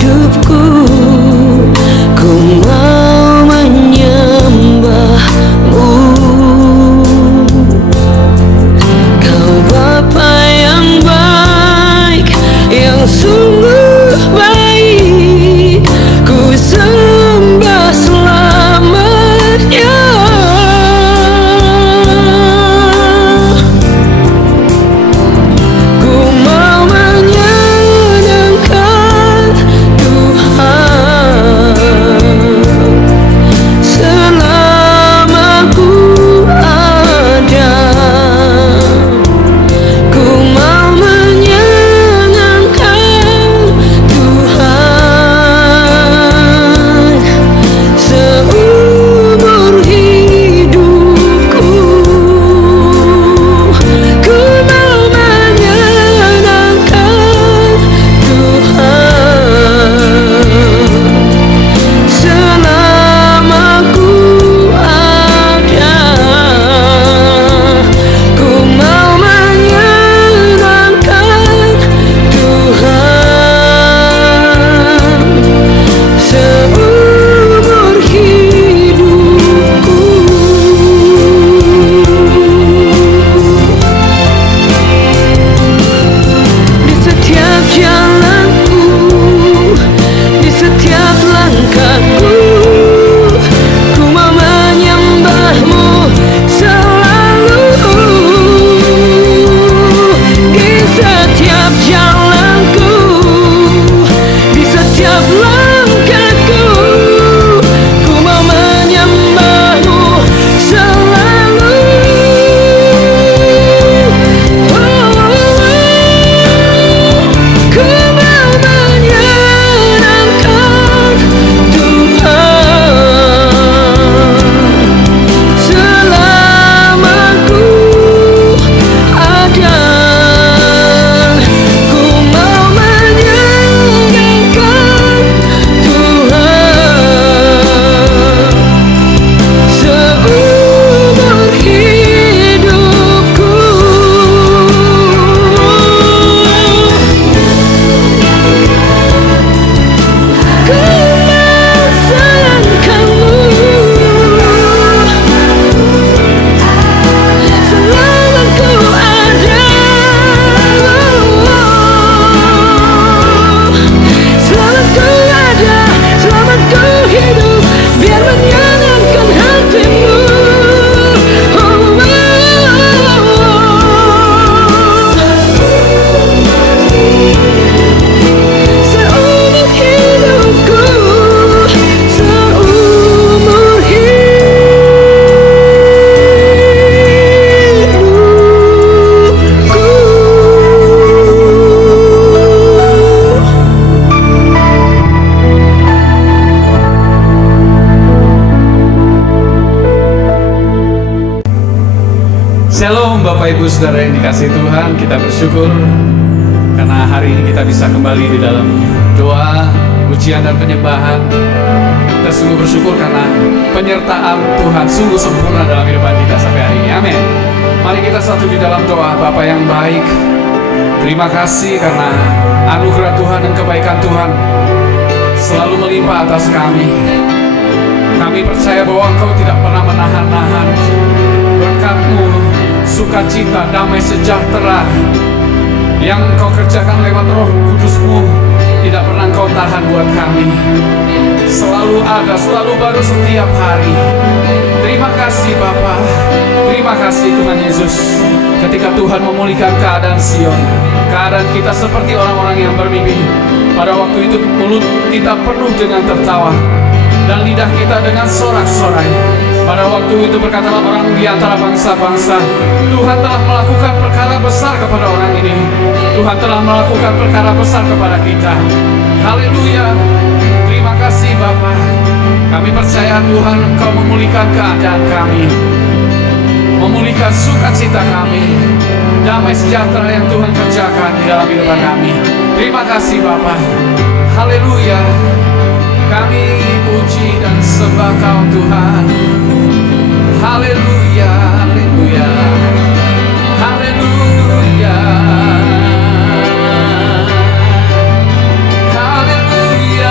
hidupku. Ku mau menyembahmu. Kau Bapa yang baik, yang sungguh baik, ku sembah selamanya. Ku mau menyenangkan Tuhan selama ku ada. Ku mau menyenangkan Tuhan seumur hidupku. Ku mau menyenangkan Tuhan selama ku ada. Ku mau menyenangkan Tuhan seumur hidupku. Di setiap jalanku, di setiap langkahku, ku mau menyembahmu selalu. Di setiap jalanku, di setiap langkahku, ku mau menyembahmu selalu. Ku mau menyenangkan Tuhan selama ku ada. Ku mau menyenangkan Tuhan seumur hidupku. Ku mau sayangkanmu selama ku ada. Selama ku ada, selama ku hidup, biar menyenangkan hatimu. Seumur hidupku, seumur Shalom Bapak Ibu Saudara yang dikasihi Tuhan, kita bersyukur karena hari ini kita bisa kembali di dalam doa, pujian dan penyembahan. Kita sungguh bersyukur karena penyertaan Tuhan sungguh sempurna dalam kehidupan kita sampai hari ini. Amin. Mari kita satu di dalam doa. Bapa yang baik, terima kasih karena anugerah Tuhan dan kebaikan Tuhan selalu melimpah atas kami. Kami percaya bahwa Engkau tidak pernah menahan-nahan berkat-Mu, sukacita, damai sejahtera yang Engkau kerjakan lewat Roh Kudus-Mu tidak pernah Engkau tahan buat kami. Selalu ada, selalu baru setiap hari. Terima kasih Bapa, terima kasih Tuhan Yesus. Ketika Tuhan memulihkan keadaan Sion, keadaan kita seperti orang-orang yang bermimpi. Pada waktu itu mulut kita penuh dengan tertawa dan lidah kita dengan sorak-sorai. Pada waktu itu berkatalah orang di antara bangsa-bangsa, Tuhan telah melakukan perkara besar kepada orang ini. Tuhan telah melakukan perkara besar kepada kita. Haleluya. Terima kasih Bapa. Kami percaya Tuhan Engkau memulihkan keadaan kami, memulihkan sukacita kami, damai sejahtera yang Tuhan kerjakan di dalam kehidupan kami. Terima kasih Bapa. Haleluya. Kami puji dan sembah Kau Tuhan. Haleluya, haleluya, haleluya, haleluya.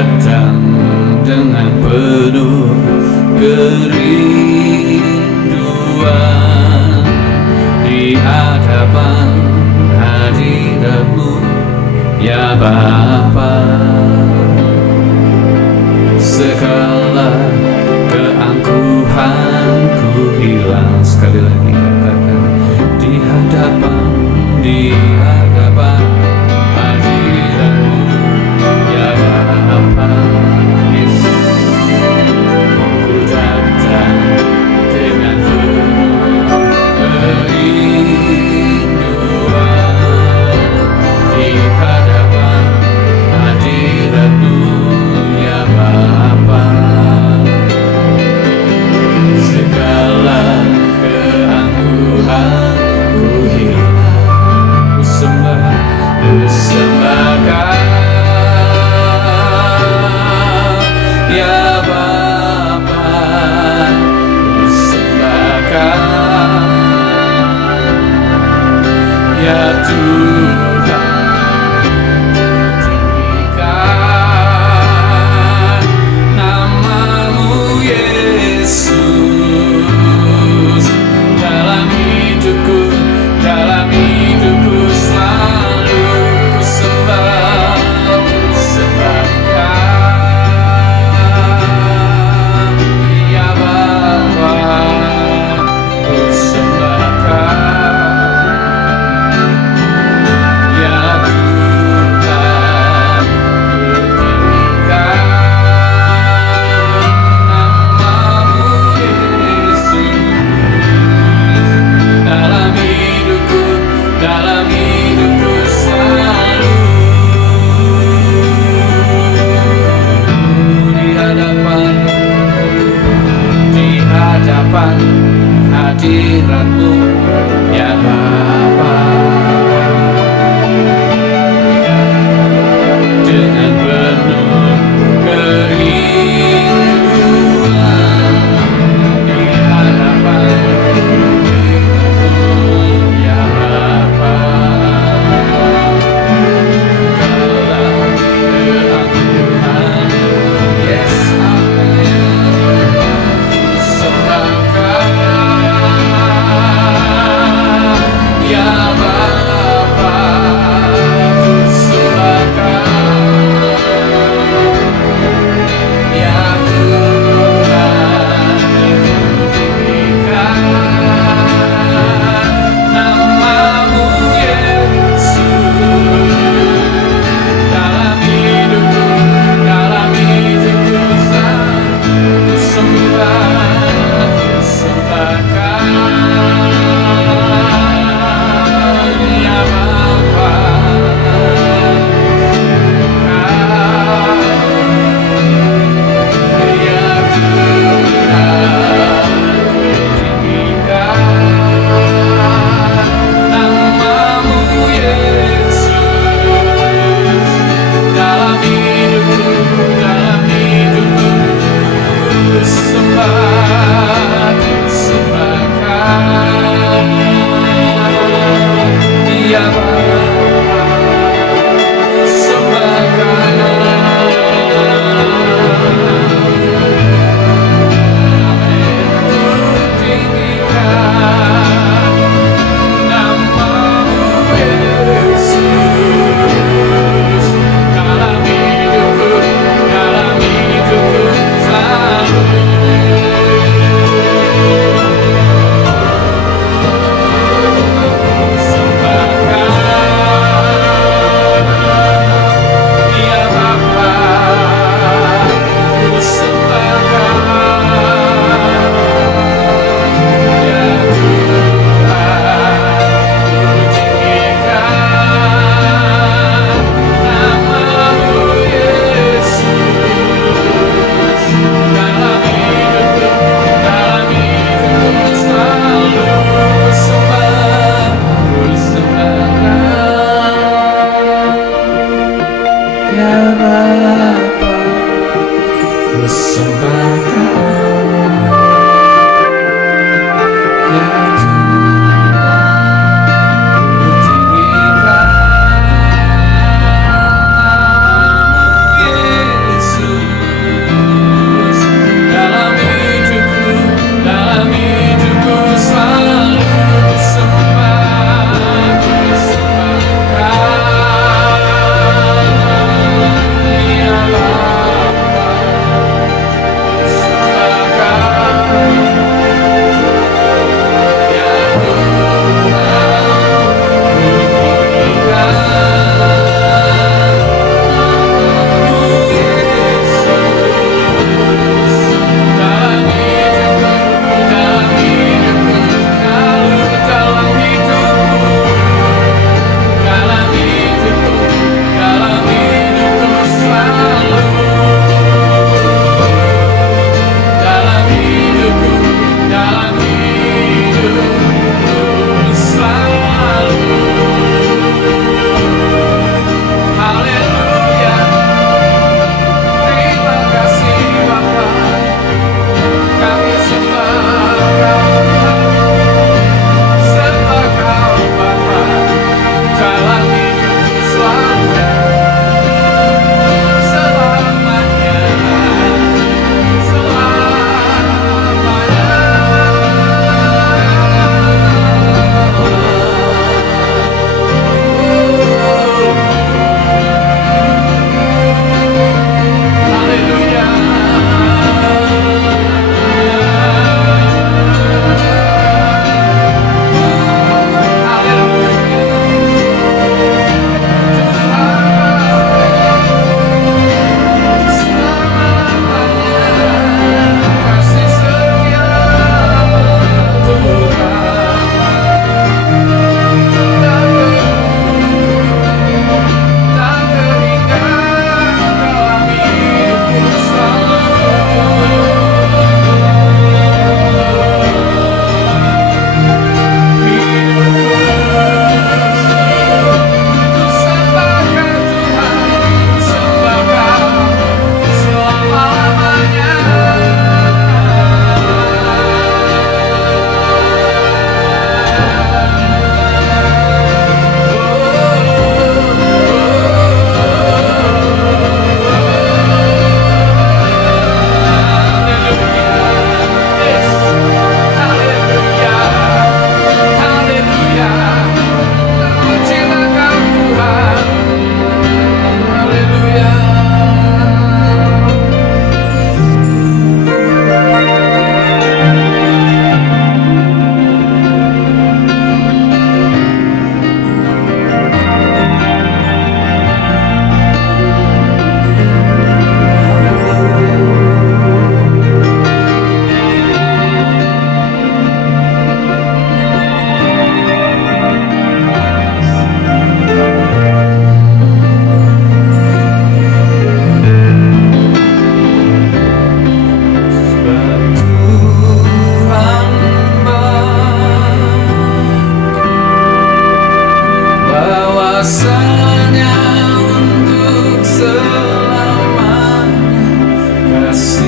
datang dengan penuh kerinduan di hadapan hadirat-Mu, ya Bapa. Segala keangkuhanku hilang, sekali lagi katakan, di hadapan hadirat-Mu, ya Bapa. Yesus, ku datang dengan penuh kerinduan di hadapan hadirat-Mu, ya Bapa. Segala keangkuhanku hilang, ku sembahkan, ya Bapa, ku sembahkan, ya Tuhan, tinggikan nama-Mu Yesus dalam hidupku selalu ku sembahkan, ya Bapa, ku sembahkan.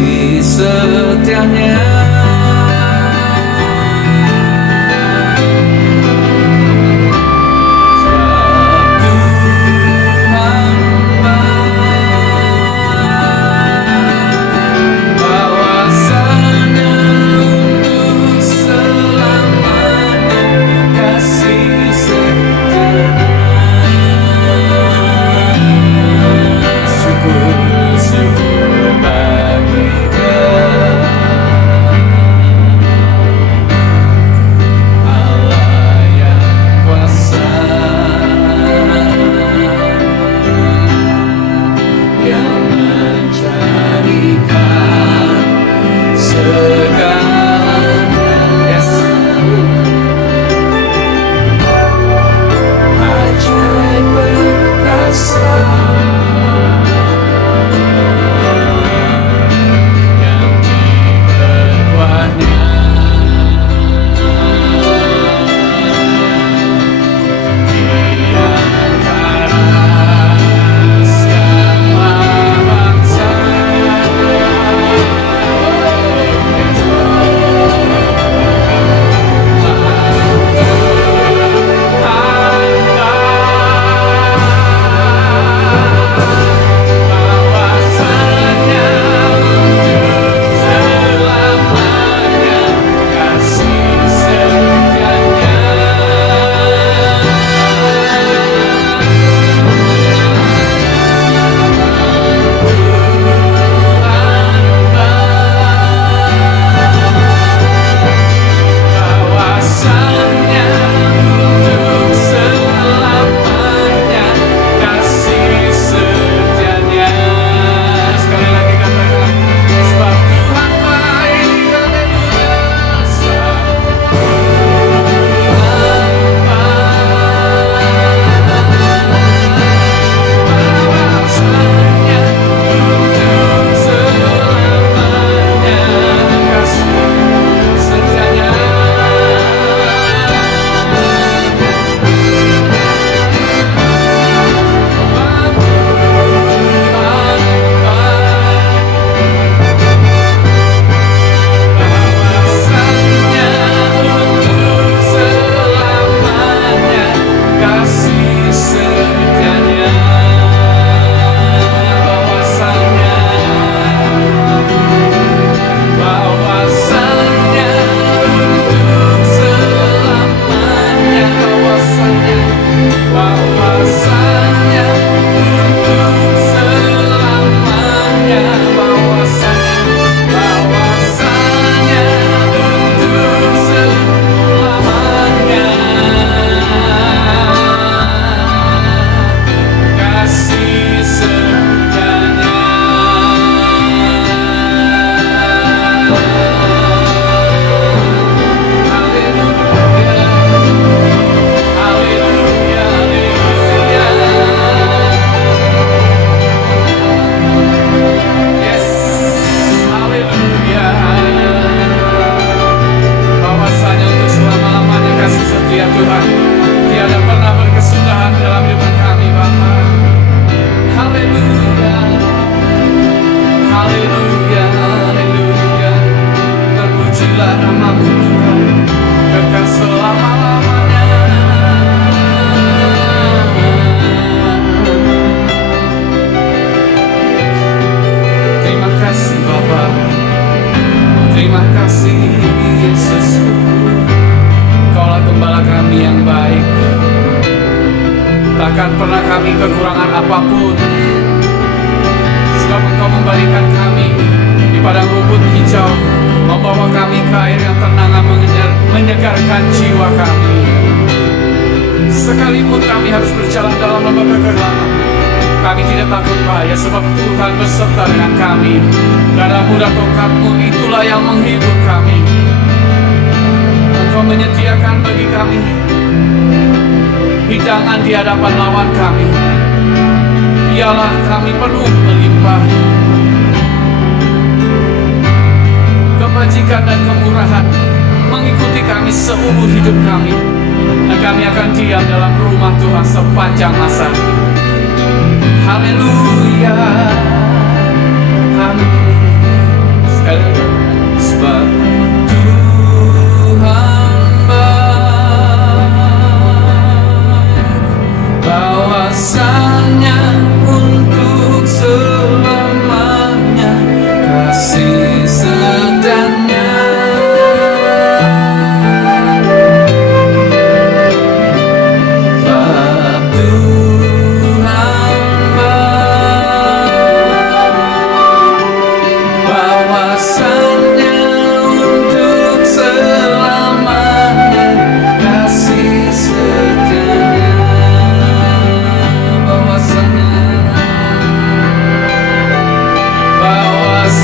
kasih setianya. Takkan pernah kami kekurangan apapun, sebab Engkau membalikan kami di padang rumput hijau, membawa kami ke air yang tenang yang menyegarkan jiwa kami. Sekalipun kami harus berjalan dalam lembah kegelapan, kami tidak takut bahaya, sebab Tuhan beserta dengan kami. Darah-Mu dan tongkat-Mu itulah yang menghibur kami. Engkau menyediakan bagi kami hidangan di hadapan lawan kami. Piala kami penuh melimpah. Kebajikan dan kemurahan mengikuti kami seumur hidup kami, dan kami akan diam dalam rumah Tuhan sepanjang masa. Haleluya, amin.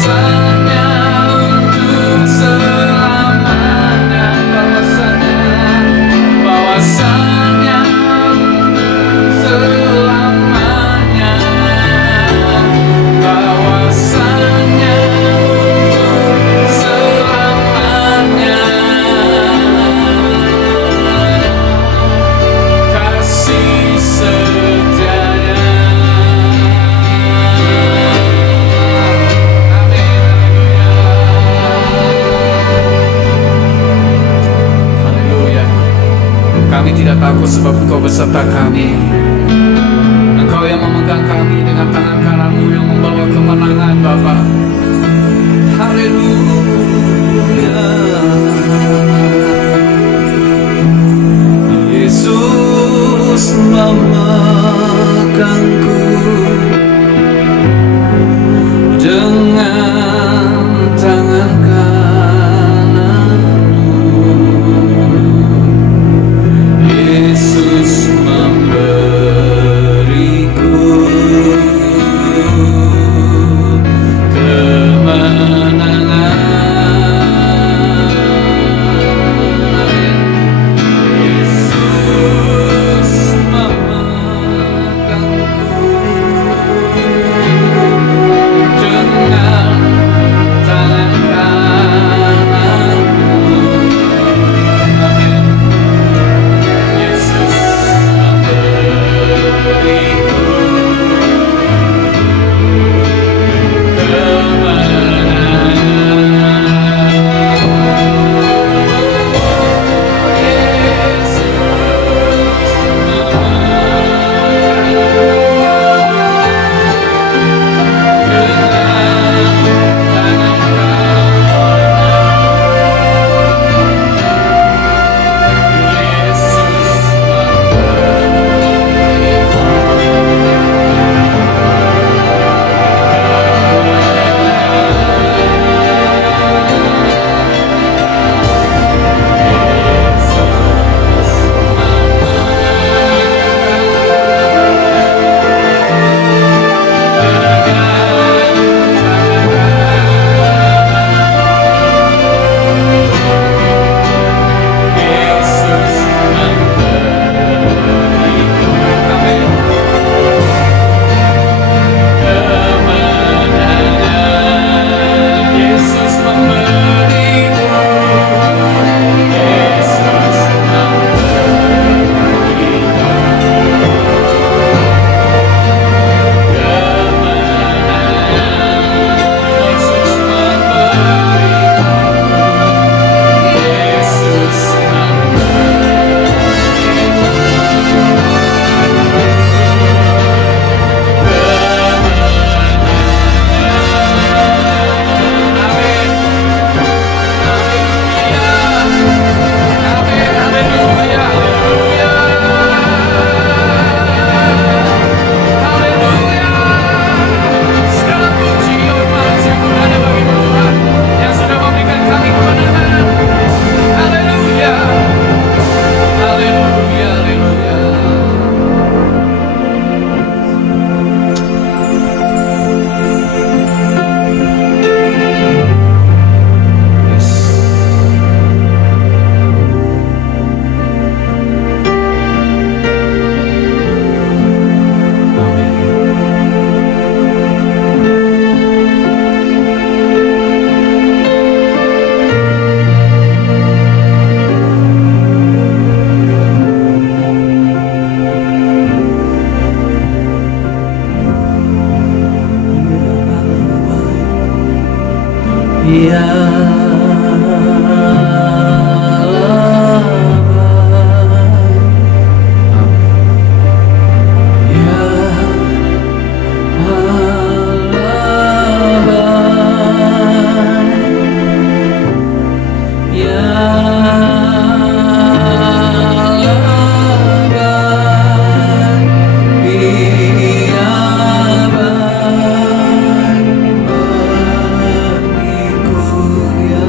Sebab Engkau beserta kami. Engkau yang memegang kami dengan tangan kananmu yang membawa kemenangan, Bapa. Haleluya. Yesus memegangku dengan tangan Yesus memberiku Hallelujah.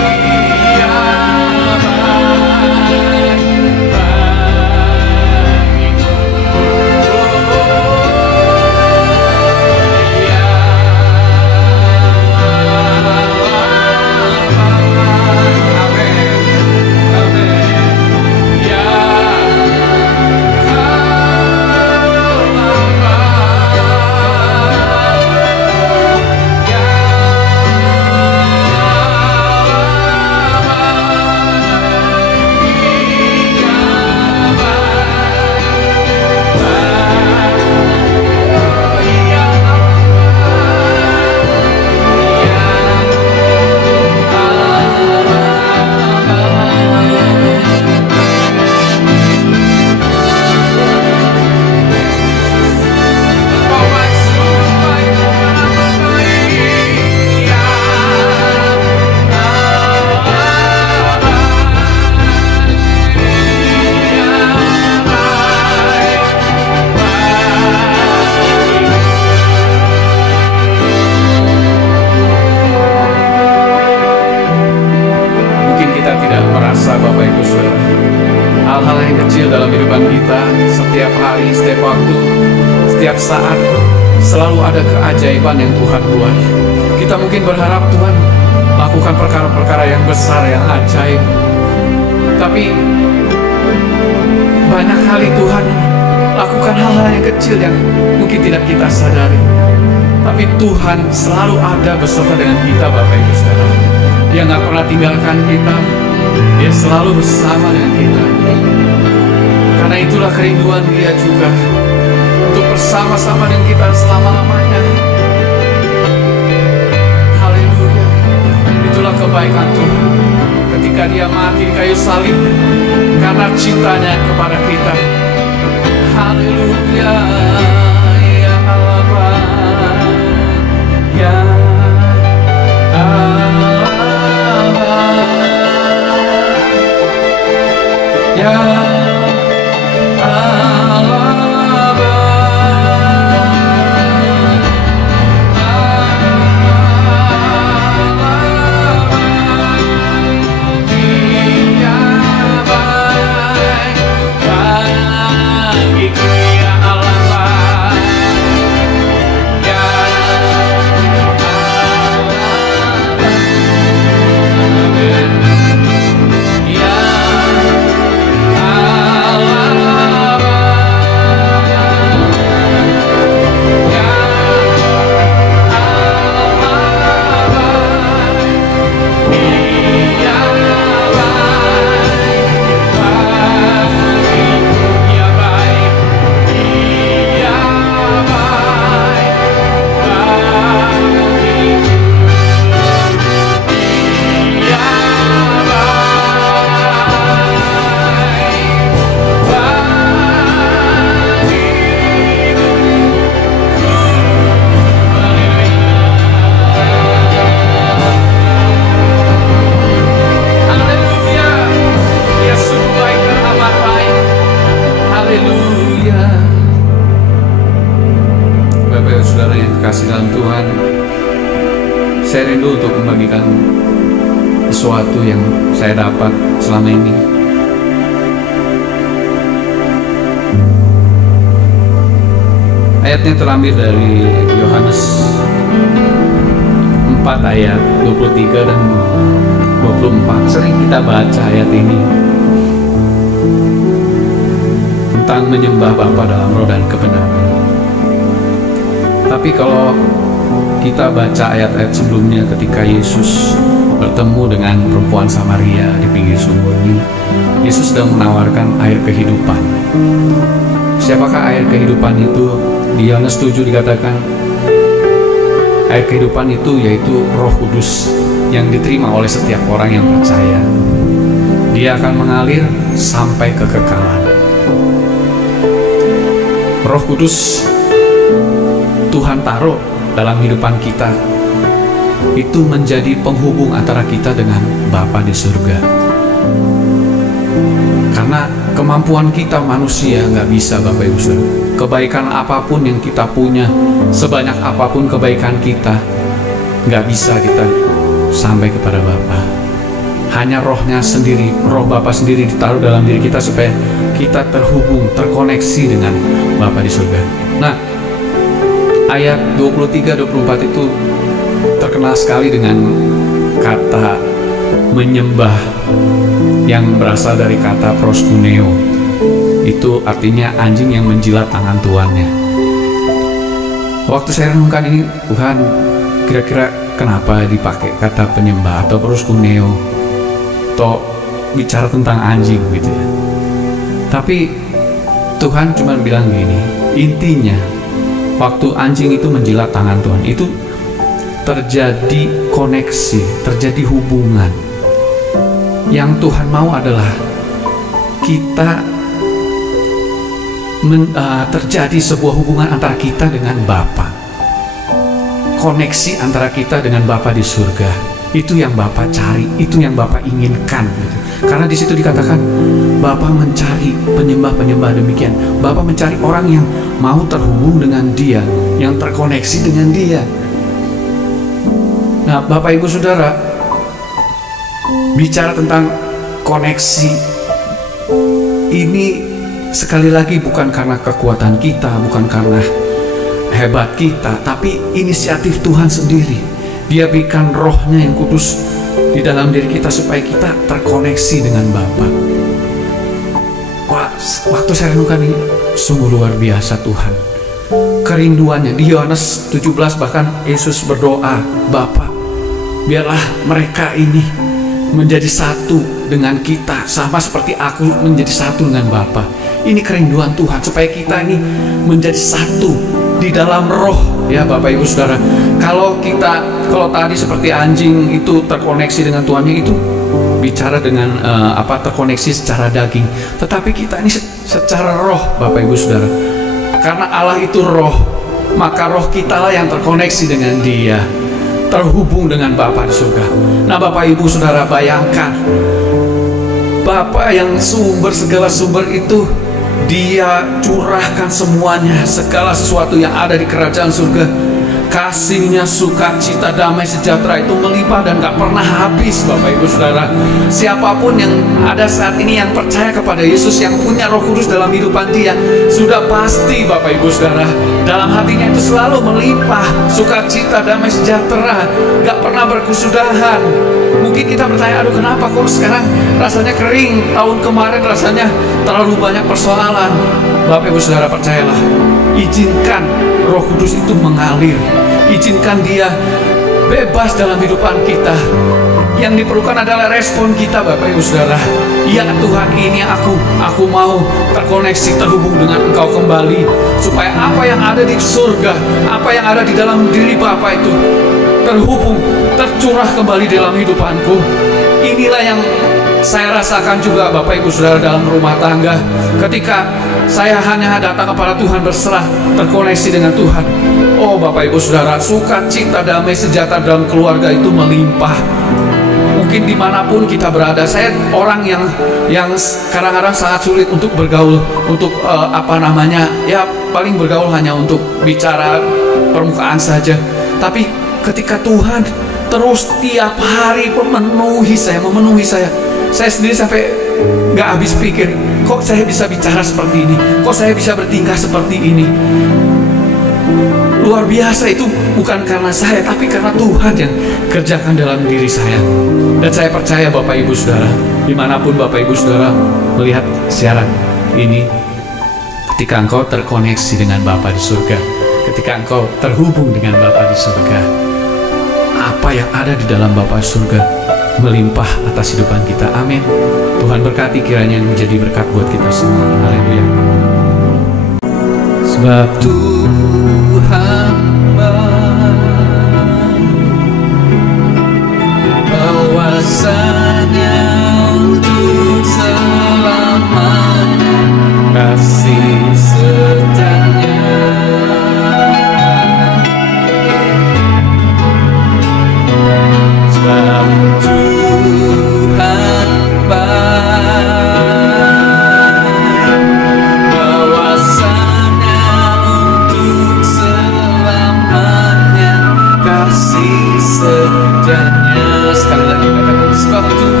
yang kecil dalam kehidupan kita. Setiap hari, setiap waktu, setiap saat selalu ada keajaiban yang Tuhan buat. Kita mungkin berharap Tuhan lakukan perkara-perkara yang besar, yang ajaib, tapi banyak kali Tuhan lakukan hal-hal yang kecil yang mungkin tidak kita sadari. Tapi Tuhan selalu ada beserta dengan kita, Bapak Ibu Saudara. Dia nggak pernah tinggalkan kita. Dia selalu bersama dengan kita. Karena itulah kerinduan Dia juga untuk bersama-sama dengan kita selama-lamanya. Haleluya. Itulah kebaikan Tuhan ketika Dia mati di kayu salib karena cintanya kepada kita. Haleluya. Ya Allah, ya Allah, ya saya rindu untuk membagikan sesuatu yang saya dapat selama ini. Ayatnya terambil dari Yohanes 4 ayat 23 dan 24. Sering kita baca ayat ini tentang menyembah Bapa dalam roh dan kebenaran. Tapi kalau kita baca ayat-ayat sebelumnya ketika Yesus bertemu dengan perempuan Samaria di pinggir sumur ini, Yesus sedang menawarkan air kehidupan. Siapakah air kehidupan itu? Di Yohanes 7 dikatakan air kehidupan itu yaitu Roh Kudus yang diterima oleh setiap orang yang percaya. Dia akan mengalir sampai kekekalan. Roh Kudus Tuhan taruh dalam kehidupan kita, itu menjadi penghubung antara kita dengan Bapa di surga. Karena kemampuan kita manusia nggak bisa, Bapak Ibu Saudara. Kebaikan apapun yang kita punya, sebanyak apapun kebaikan kita, nggak bisa kita sampai kepada Bapa. Hanya rohnya sendiri, roh Bapa sendiri ditaruh dalam diri kita supaya kita terhubung, terkoneksi dengan Bapa di surga. Nah, ayat 23-24 itu terkenal sekali dengan kata menyembah yang berasal dari kata proskuneo. Itu artinya anjing yang menjilat tangan tuannya. Waktu saya renungkan ini, Tuhan, kira-kira kenapa dipakai kata penyembah atau proskuneo atau bicara tentang anjing gitu ya. Tapi Tuhan cuma bilang gini, intinya waktu anjing itu menjilat tangan Tuhan, itu terjadi koneksi, terjadi hubungan. Yang Tuhan mau adalah kita terjadi sebuah hubungan antara kita dengan Bapa. Koneksi antara kita dengan Bapa di surga. Itu yang Bapa cari, itu yang Bapa inginkan gitu. Karena di situ dikatakan Bapa mencari penyembah-penyembah demikian. Bapa mencari orang yang mau terhubung dengan Dia, yang terkoneksi dengan Dia. Nah, Bapak Ibu Saudara, bicara tentang koneksi ini sekali lagi bukan karena kekuatan kita, bukan karena hebat kita, tapi inisiatif Tuhan sendiri. Dia berikan rohnya yang kudus di dalam diri kita supaya kita terkoneksi dengan Bapa. Wah, waktu saya renungkan ini sungguh luar biasa Tuhan. Kerinduannya di Yohanes 17 bahkan Yesus berdoa, Bapa, biarlah mereka ini menjadi satu dengan kita sama seperti aku menjadi satu dengan Bapa. Ini kerinduan Tuhan supaya kita ini menjadi satu di dalam roh, ya Bapak Ibu Saudara. Kalau tadi seperti anjing itu terkoneksi dengan tuannya, itu bicara dengan terkoneksi secara daging, tetapi kita ini secara roh, Bapak Ibu Saudara. Karena Allah itu roh, maka roh kita lah yang terkoneksi dengan Dia, terhubung dengan Bapa di surga. Nah Bapak Ibu Saudara, bayangkan Bapa yang segala sumber itu, Dia curahkan semuanya, segala sesuatu yang ada di kerajaan surga. Kasih-Nya, sukacita, damai, sejahtera itu melimpah dan gak pernah habis, Bapak Ibu Saudara. Siapapun yang ada saat ini yang percaya kepada Yesus, yang punya Roh Kudus dalam hidupan dia, sudah pasti Bapak Ibu Saudara, dalam hatinya itu selalu melimpah sukacita, damai, sejahtera, gak pernah berkesudahan. Mungkin kita bertanya, aduh kenapa kok sekarang rasanya kering, tahun kemarin rasanya terlalu banyak persoalan. Bapak Ibu Saudara, percayalah, izinkan Roh Kudus itu mengalir, izinkan Dia bebas dalam kehidupan kita. Yang diperlukan adalah respon kita, Bapak Ibu Saudara. Ya Tuhan, ini aku mau terkoneksi, terhubung dengan Engkau kembali, supaya apa yang ada di surga, apa yang ada di dalam diri Bapa itu terhubung, tercurah kembali dalam hidupanku. Inilah yang saya rasakan juga, Bapak Ibu Saudara, dalam rumah tangga. Ketika saya hanya datang kepada Tuhan, berserah, terkoneksi dengan Tuhan, oh Bapak Ibu Saudara, sukacita, damai, sejahtera dalam keluarga itu melimpah. Mungkin dimanapun kita berada, saya orang yang kadang-kadang sangat sulit untuk bergaul, untuk ya paling bergaul hanya untuk bicara permukaan saja. Tapi ketika Tuhan terus tiap hari memenuhi saya sendiri sampai nggak habis pikir, kok saya bisa bicara seperti ini, kok saya bisa bertingkah seperti ini. Luar biasa, itu bukan karena saya, tapi karena Tuhan yang kerjakan dalam diri saya. Dan saya percaya Bapak Ibu Saudara, dimanapun Bapak Ibu Saudara melihat siaran ini, ketika engkau terkoneksi dengan Bapa di surga, ketika engkau terhubung dengan Bapa di surga, apa yang ada di dalam Bapa di surga melimpah atas hidupan kita. Amin. Tuhan berkati kiranya menjadi berkat buat kita semua. Haleluya. Sebab Tuhan bahwasanya untuk selamanya kasih setianya. Sebab Tuhan bahwasanya untuk selamanya kasih setianya. Sekali lagi katakan, sebab Tuhan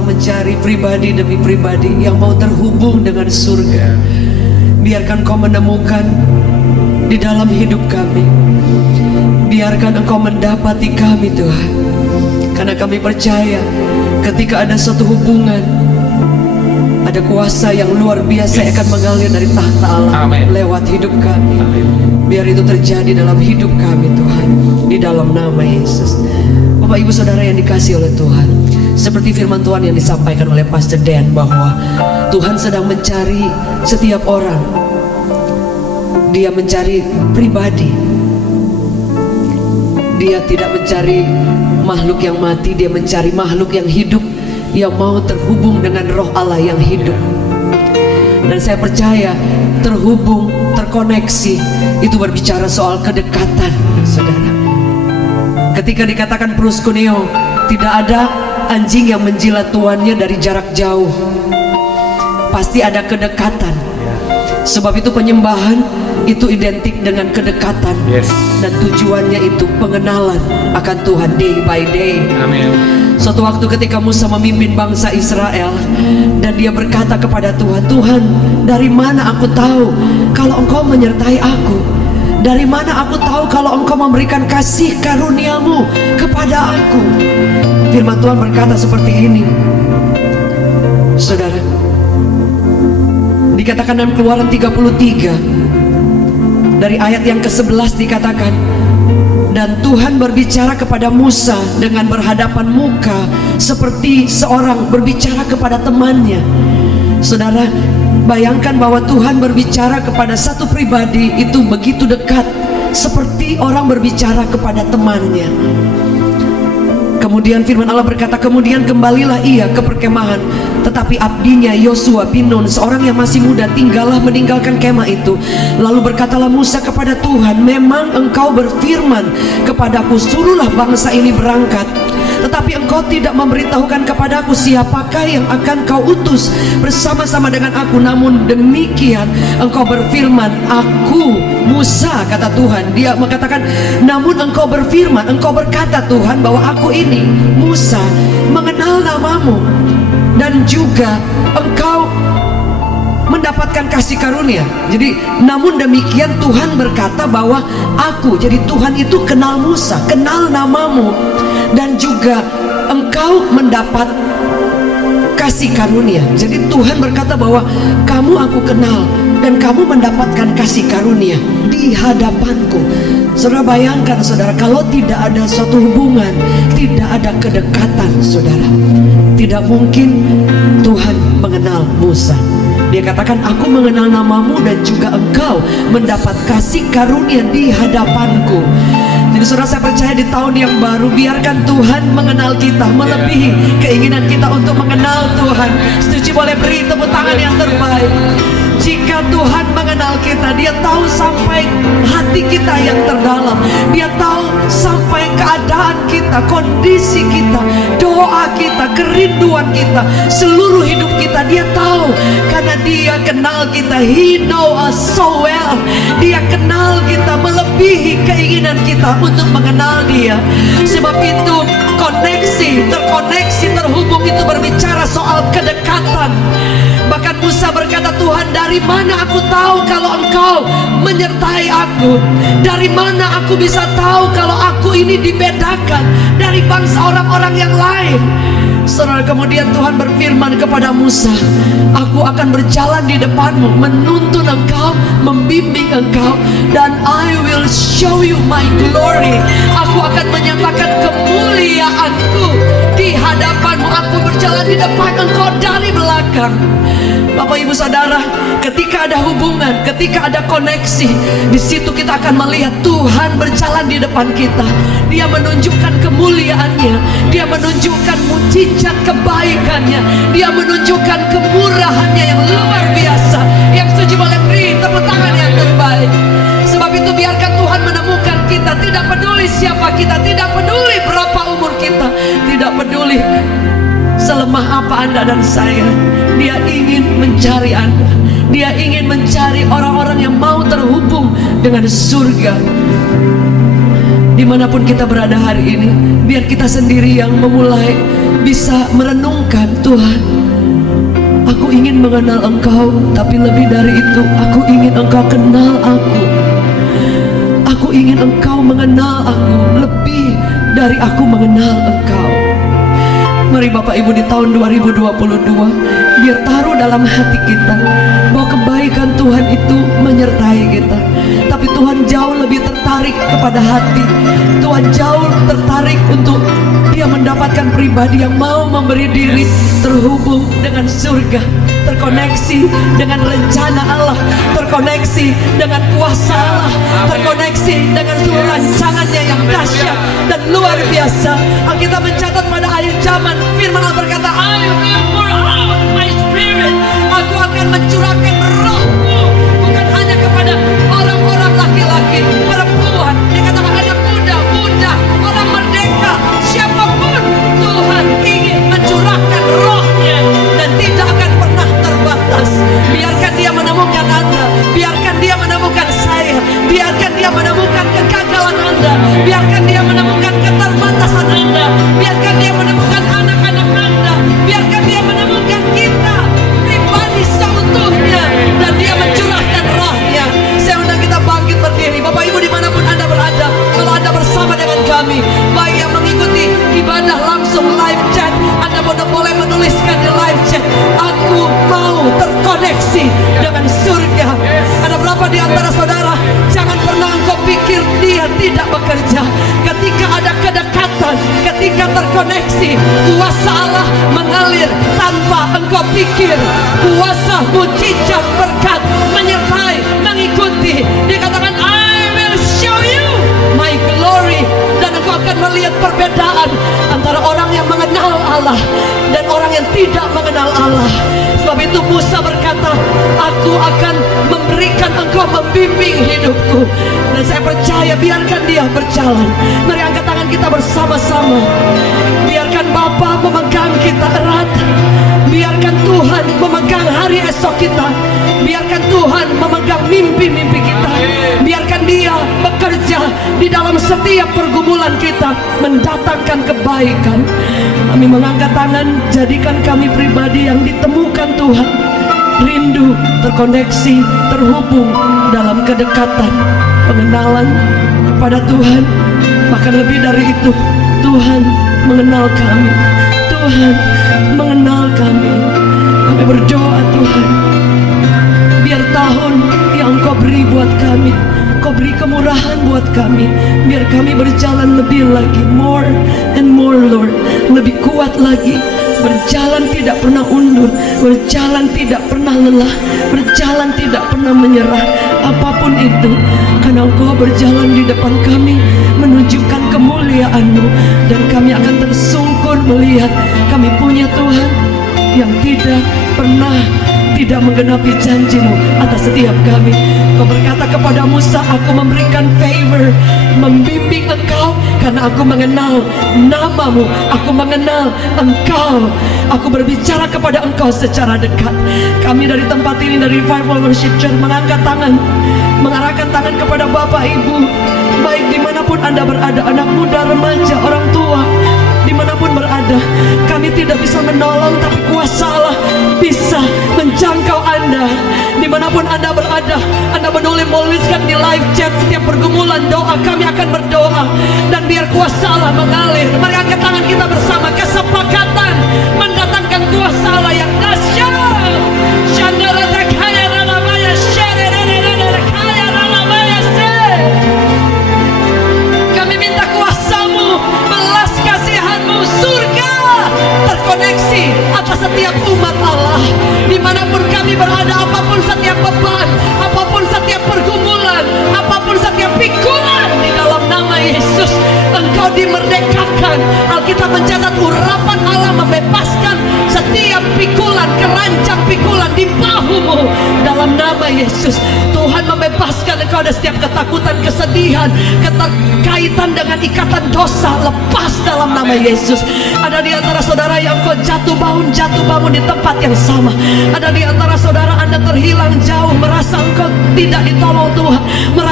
sedang mencari pribadi demi pribadi yang mau terhubung dengan surga. Biarkan Engkau menemukan di dalam hidup kami. Biarkan Engkau mendapati kami Tuhan. Karena kami percaya ketika ada suatu hubungan, ada kuasa yang luar biasa yang akan mengalir dari tahta Allah. Amin. Lewat hidup kami. Amin. Biar itu terjadi dalam hidup kami Tuhan, di dalam nama Yesus. Bapak Ibu Saudara yang dikasihi oleh Tuhan, seperti firman Tuhan yang disampaikan oleh Pastor Dan, bahwa Tuhan sedang mencari setiap orang. Dia mencari pribadi. Dia tidak mencari makhluk yang mati, dia mencari makhluk yang hidup, yang mau terhubung dengan roh Allah yang hidup. Dan saya percaya terhubung, terkoneksi itu berbicara soal kedekatan, saudara. Ketika dikatakan proskuneo, tidak ada anjing yang menjilat tuannya dari jarak jauh. Pasti ada kedekatan. Sebab itu penyembahan itu identik dengan kedekatan. Dan tujuannya itu pengenalan akan Tuhan day by day. Amin. Suatu waktu ketika Musa memimpin bangsa Israel, dan dia berkata kepada Tuhan, Tuhan, dari mana aku tahu kalau Engkau menyertai aku? Dari mana aku tahu kalau Engkau memberikan kasih karunia-Mu kepada aku? Firman Tuhan berkata seperti ini, saudara. Dikatakan dalam Keluaran 33 dari ayat yang ke-11 dikatakan, dan Tuhan berbicara kepada Musa dengan berhadapan muka seperti seorang berbicara kepada temannya. Saudara, bayangkan bahwa Tuhan berbicara kepada satu pribadi itu begitu dekat, seperti orang berbicara kepada temannya. Kemudian firman Allah berkata, kemudian kembalilah ia ke perkemahan, tetapi abdinya Yosua bin Nun, seorang yang masih muda, tinggallah meninggalkan kemah itu. Lalu berkatalah Musa kepada Tuhan, memang Engkau berfirman kepadaku, suruhlah bangsa ini berangkat, tetapi Engkau tidak memberitahukan kepadaku siapakah yang akan Kau utus bersama-sama dengan aku. Namun demikian Engkau berfirman, aku Musa, kata Tuhan. Dia mengatakan, namun Engkau berfirman, Engkau berkata Tuhan, bahwa aku ini Musa mengenal namamu, dan juga Engkau mendapatkan kasih karunia. Jadi namun demikian Tuhan berkata bahwa aku, jadi Tuhan itu kenal Musa, kenal namamu, dan juga engkau mendapat kasih karunia. Jadi Tuhan berkata bahwa kamu aku kenal dan kamu mendapatkan kasih karunia di hadapanku. Saudara bayangkan saudara, kalau tidak ada suatu hubungan, tidak ada kedekatan saudara, tidak mungkin Tuhan mengenal Musa. Dia katakan, aku mengenal namamu dan juga engkau mendapat kasih karunia di hadapanku. Jadi saudara, saya percaya di tahun yang baru, biarkan Tuhan mengenal kita melebihi keinginan kita untuk mengenal Tuhan. Setuju? Boleh beri tepuk tangan yang terbaik. Jika Tuhan mengenal kita, Dia tahu sampai hati kita yang terdalam. Dia tahu sampai keadaan kita, kondisi kita, doa kita, kerinduan kita, seluruh hidup kita. Dia tahu karena Dia kenal kita. He know us so well. Dia kenal kita melebihi keinginan kita untuk mengenal Dia. Sebab itu koneksi, terkoneksi, terhubung itu berbicara soal kedekatan. Bahkan Musa berkata, Tuhan, dari mana aku tahu kalau Engkau menyertai aku? Dari mana aku bisa tahu kalau aku ini dibedakan dari bangsa orang-orang yang lain? Saudara, kemudian Tuhan berfirman kepada Musa, aku akan berjalan di depanmu, menuntun engkau, membimbing engkau, dan I will show you my glory. Aku akan menyatakan kemuliaanku di hadapanmu. Aku berjalan di depan engkau dari belakang. Bapak Ibu Saudara, ketika ada hubungan, ketika ada koneksi, di situ kita akan melihat Tuhan berjalan di depan kita. Dia menunjukkan kemuliaannya, Dia menunjukkan mujizat kebaikannya, Dia menunjukkan kemurahannya yang luar biasa. Yang setuju boleh beri tepuk tangan yang terbaik. Sebab itu biarkan Tuhan menemukan kita. Tidak peduli siapa kita, tidak peduli berapa umur kita, tidak peduli selemah apa Anda dan saya. Dia ingin mencari Anda. Dia ingin mencari orang-orang yang mau terhubung dengan surga. Dimanapun kita berada hari ini, biar kita sendiri yang memulai bisa merenungkan, Tuhan, aku ingin mengenal Engkau, tapi lebih dari itu, aku ingin Engkau kenal aku. Aku ingin Engkau mengenal aku, lebih dari aku mengenal Engkau. Mari Bapak Ibu di tahun 2022, biar taruh dalam hati kita bahwa kebaikan Tuhan itu menyertai kita. Tapi Tuhan jauh lebih tertarik kepada hati. Tuhan jauh tertarik untuk Dia mendapatkan pribadi yang mau memberi diri terhubung dengan surga, terkoneksi dengan rencana Allah, terkoneksi dengan kuasa Allah, terkoneksi dengan seluruh rancangannya yang dahsyat dan luar biasa. Alkitab mencatat pada akhir zaman, firman Allah berkata, I will pour out my spirit. Aku akan mencurahkan rohku, bukan hanya kepada orang-orang laki-laki, perempuan, dikatakan anak muda, orang merdeka, siapapun. Tuhan ingin mencurahkan rohnya dan tidak akan pernah terbatas. Biarkan Dia menemukan Anda, biarkan Dia menemukan saya, biarkan Dia menemukan kegagalan Anda, biarkan Dia menemukan keterbatasan Anda, biarkan Dia menemukan anak-anak Anda, biarkan Dia menemukan kita pribadi seutuhnya, dan Dia mencurahkan rohnya. Saya undang kita bangkit berdiri. Bapak Ibu dimanapun Anda berada, kalau Anda bersama dengan kami, baik yang mengikuti ibadah langsung live chat, Anda boleh menuliskan di live chat, aku mau terkoneksi dengan surga. Ada berapa di antara saudara, jangan pernah engkau pikir Dia tidak bekerja. Ketika ada kedekatan, ketika terkoneksi, kuasa Allah mengalir tanpa engkau pikir. Kuasa, mujizat, berkat menyertai, mengikuti. Dikatakan, I will show you my glory. Dan engkau akan melihat perbedaan antara orang yang mengenal Allah dan orang yang tidak mengenal Allah. Sebab itu Musa berkata, aku akan memberikan engkau membimbing hidupku. Dan saya percaya, biarkan Dia berjalan. Mari angkat tangan kita bersama-sama. Biarkan Bapa memegang kita erat. Biarkan Tuhan memegang hari esok kita. Biarkan Tuhan memegang mimpi-mimpi kita. Biarkan Dia bekerja di dalam setiap pergumulan kita, mendatangkan kebaikan. Kami mengangkat tangan, jadikan kami pribadi yang ditemukan Tuhan, rindu, terkoneksi, terhubung dalam kedekatan, pengenalan kepada Tuhan. Bahkan lebih dari itu, Tuhan mengenal kami. Tuhan mengenal kami. Kami berdoa, Tuhan, biar tahun yang Engkau beri buat kami, Kau beri kemurahan buat kami, biar kami berjalan lebih lagi, more and more, Lord, lebih kuat lagi, berjalan tidak pernah undur, berjalan tidak pernah lelah, berjalan tidak pernah menyerah, apapun itu, karena Engkau berjalan di depan kami, menunjukkan kemuliaan-Mu, dan kami akan tersungkur melihat kami punya Tuhan yang tidak pernah tidak menggenapi janji-Mu atas setiap kami. Kau berkata kepada Musa, aku memberikan favor, membimbing engkau karena aku mengenal namamu, aku mengenal engkau, aku berbicara kepada engkau secara dekat. Kami dari tempat ini, dari Revival Worship Church, mengangkat tangan, mengarahkan tangan kepada Bapak Ibu, baik dimanapun Anda berada, anak muda, remaja, orang tua, dimanapun berada. Kami tidak bisa menolong, tapi kuasa Allah bisa menjangkau Anda. Dimanapun Anda berada, Anda menuliskan di live chat setiap pergumulan doa, kami akan berdoa, dan biar kuasa Allah mengalir. Mari angkat tangan kita bersama, kesepakatan mendatangkan kuasa Allah yang dahsyat. Kami minta kuasa-Mu, belas kasihan-Mu, surga terkoneksi atas setiap umat Allah. Dimanapun kami berada, apapun setiap beban, apapun setiap pergumulan, apapun setiap pikulan, di dalam nama Yesus engkau dimerdekakan. Alkitab mencatat urapan Allah membebaskan setiap pikulan, keranjang pikulan di bahumu. Dalam nama Yesus, Tuhan membebaskan engkau dari setiap ketakutan, kesedihan, keterkaitan dengan ikatan dosa, lepas dalam nama Yesus. Ada di antara saudara yang kau jatuh bangun di tempat yang sama. Ada di antara saudara Anda terhilang jauh, merasa engkau tidak ditolong Tuhan, merasa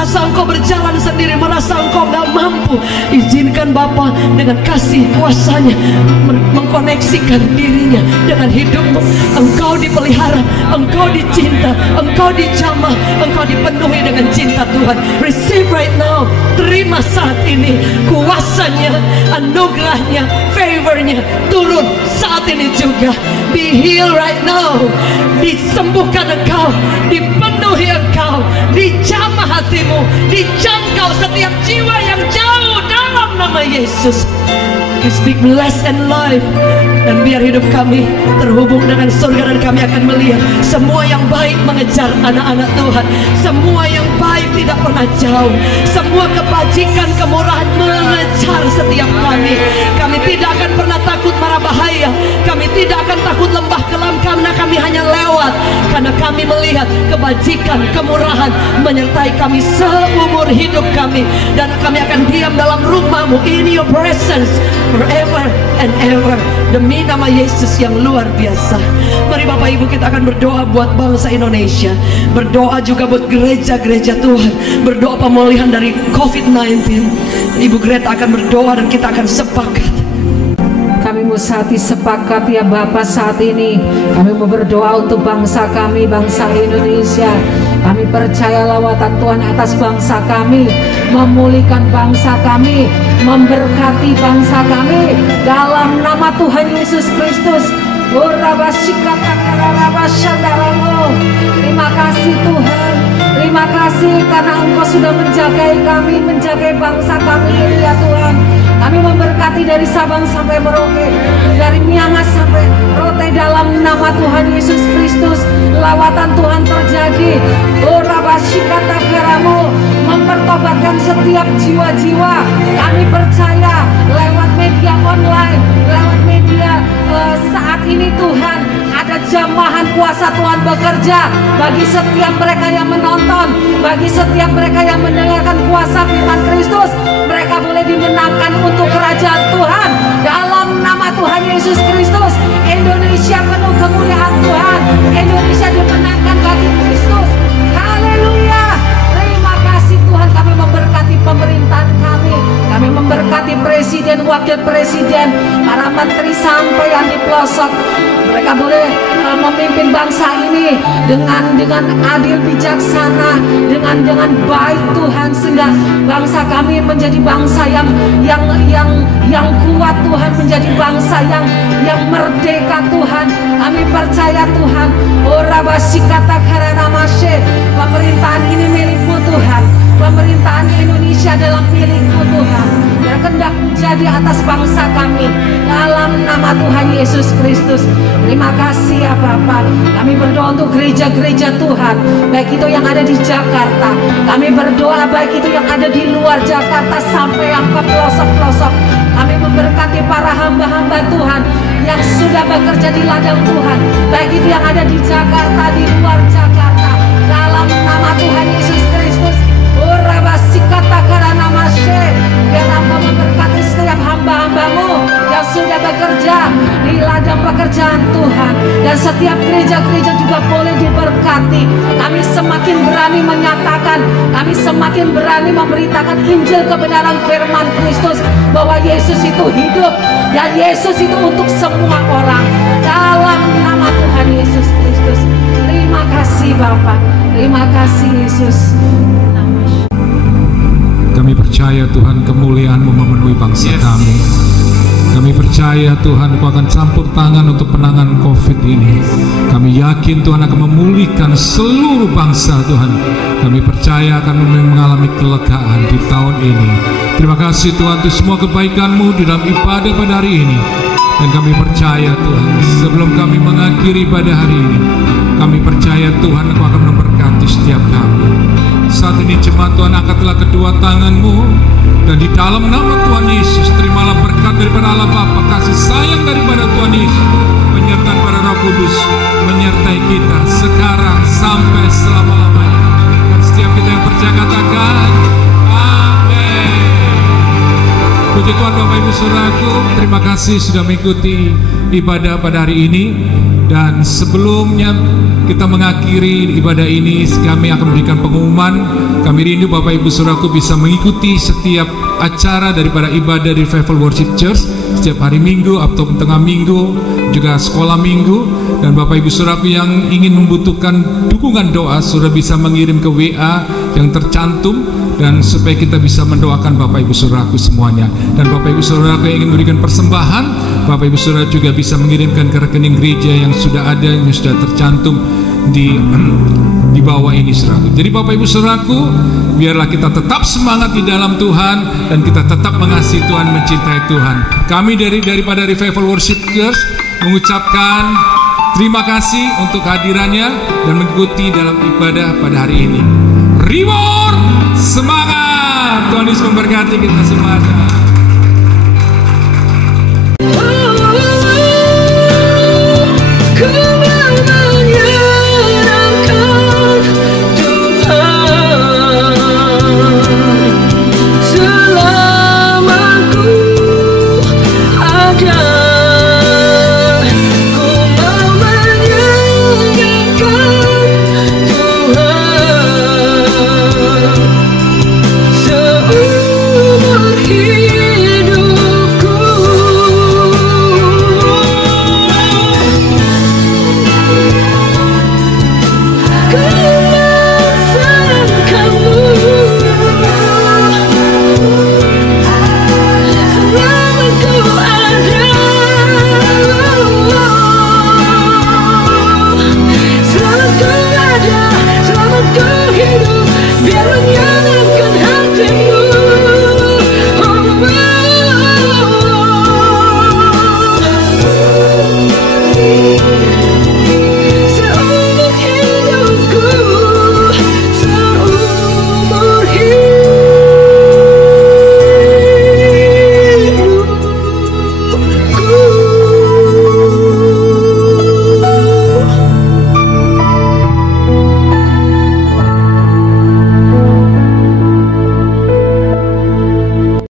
merasa engkau berjalan sendiri, merasa engkau gak mampu, izinkan Bapa dengan kasih kuasanya mengkoneksikan dirinya dengan hidupmu. Engkau dipelihara, engkau dicinta, engkau dijamah, engkau dipenuhi dengan cinta Tuhan. Receive right now. Terima saat ini kuasanya, anugerahnya, favornya turun saat ini juga. Be healed right now. Disembuhkan engkau, dipenuhi engkau, dijamah hatimu, dijangkau setiap jiwa yang jauh dalam nama Yesus. We speak blessed and life. Dan biar hidup kami terhubung dengan surga, dan kami akan melihat semua yang baik mengejar anak-anak Tuhan. Semua yang baik tidak pernah jauh. Semua kebajikan, kemurahan mengejar setiap kami. Kami tidak akan pernah takut mara bahaya. Kami tidak akan takut lembah kelam, karena kami hanya lewat. Karena kami melihat kebajikan, kemurahan menyertai kami seumur hidup kami. Dan kami akan diam dalam rumah-Mu, in your presence forever and ever, demi nama Yesus yang luar biasa. Mari Bapak Ibu, kita akan berdoa buat bangsa Indonesia, berdoa juga buat gereja-gereja Tuhan, berdoa pemulihan dari COVID-19. Ibu Greta akan berdoa dan kita akan sepakat. Kami mau sepakat ya Bapa, saat ini kami mau berdoa untuk bangsa kami, bangsa Indonesia. Kami percaya lawatan Tuhan atas bangsa kami, memulihkan bangsa kami, memberkati bangsa kami dalam nama Tuhan Yesus Kristus. Terima kasih Tuhan, terima kasih karena Engkau sudah menjagai kami, menjagai bangsa kami ini ya Tuhan. Kami memberkati dari Sabang sampai Merauke, dari Miangas sampai Rote, dalam nama Tuhan Yesus Kristus. Lawatan Tuhan terjadi. Mempertobatkan setiap jiwa-jiwa. Kami percaya lewat media online, lewat media saat ini Tuhan, ada jamahan kuasa Tuhan bekerja bagi setiap mereka yang menonton, bagi setiap mereka yang mendengarkan kuasa firman Kristus. Mereka boleh dimenangkan untuk kerajaan Tuhan dalam nama Tuhan Yesus Kristus. Indonesia penuh kemuliaan Tuhan, Indonesia dimenangkan bagi Kristus. Haleluya. Terima kasih Tuhan, kami memberkati pemerintahan kami memberkati presiden, wakil presiden, para menteri sampai yang di pelosok. Mereka boleh memimpin bangsa ini dengan adil, bijaksana, dengan baik Tuhan, sehingga bangsa kami menjadi bangsa yang kuat Tuhan, menjadi bangsa yang merdeka Tuhan. Kami percaya Tuhan, pemerintahan ini milik-Mu Tuhan, pemerintahan Indonesia dalam milik-Mu Tuhan. Berkehendak menjadi atas bangsa kami dalam nama Tuhan Yesus Kristus. Terima kasih ya Bapa. Kami berdoa untuk gereja-gereja Tuhan, baik itu yang ada di Jakarta. Kami berdoa baik itu yang ada di luar Jakarta sampai yang ke pelosok-pelosok. Kami memberkati para hamba-hamba Tuhan yang sudah bekerja di ladang Tuhan, baik itu yang ada di Jakarta, di luar Jakarta, dalam nama Tuhan Yesus Kristus. Biar Engkau memberkati setiap hamba-hamba-Mu yang sudah bekerja di ladang pekerjaan Tuhan, dan setiap gereja-gereja juga boleh diberkati. Kami semakin berani menyatakan, kami semakin berani memberitakan Injil kebenaran firman Kristus, bahwa Yesus itu hidup dan Yesus itu untuk semua orang, dalam nama Tuhan Yesus Kristus. Terima kasih Bapa, terima kasih Yesus. Kami percaya Tuhan, kemuliaan-Mu memenuhi bangsa kami. Kami percaya Tuhan, Engkau akan campur tangan untuk penanganan COVID ini. Kami yakin Tuhan akan memulihkan seluruh bangsa Tuhan. Kami percaya akan mengalami kelegaan di tahun ini. Terima kasih Tuhan untuk semua kebaikan-Mu di dalam ibadah pada hari ini. Dan kami percaya Tuhan, sebelum kami mengakhiri pada hari ini, kami percaya Tuhan Engkau akan memberkati setiap kami. Saat ini jemaat Tuhan, angkatlah kedua tangan-Mu, dan di dalam nama Tuhan Yesus terimalah berkat daripada Allah Bapa, kasih sayang daripada Tuhan Yesus, penyertaan para Roh Kudus menyertai kita sekarang sampai selama-lamanya. Dan setiap kita yang percaya katakan amin. Puji Tuhan Bapak Ibu Saudaraku, terima kasih sudah mengikuti ibadah pada hari ini. Dan sebelumnya kita mengakhiri ibadah ini, kami akan memberikan pengumuman. Kami rindu Bapak Ibu Saudaraku bisa mengikuti setiap acara daripada ibadah di Revival Worship Church setiap hari Minggu atau tengah minggu, juga sekolah minggu. Dan Bapak Ibu Saudaraku yang ingin membutuhkan dukungan doa sudah bisa mengirim ke WA yang tercantum, dan supaya kita bisa mendoakan Bapak Ibu Saudaraku semuanya. Dan Bapak Ibu Saudaraku yang ingin memberikan persembahan, Bapak Ibu Saudara juga bisa mengirimkan ke rekening gereja yang sudah ada, yang sudah tercantum di bawah ini, Saudaraku. Jadi Bapak Ibu Saudaraku, biarlah kita tetap semangat di dalam Tuhan dan kita tetap mengasihi Tuhan, mencintai Tuhan. Kami daripada Revival Worship Church mengucapkan terima kasih untuk kehadirannya dan mengikuti dalam ibadah pada hari ini. Reward, semangat! Tuhan Yesus memberkati kita semua.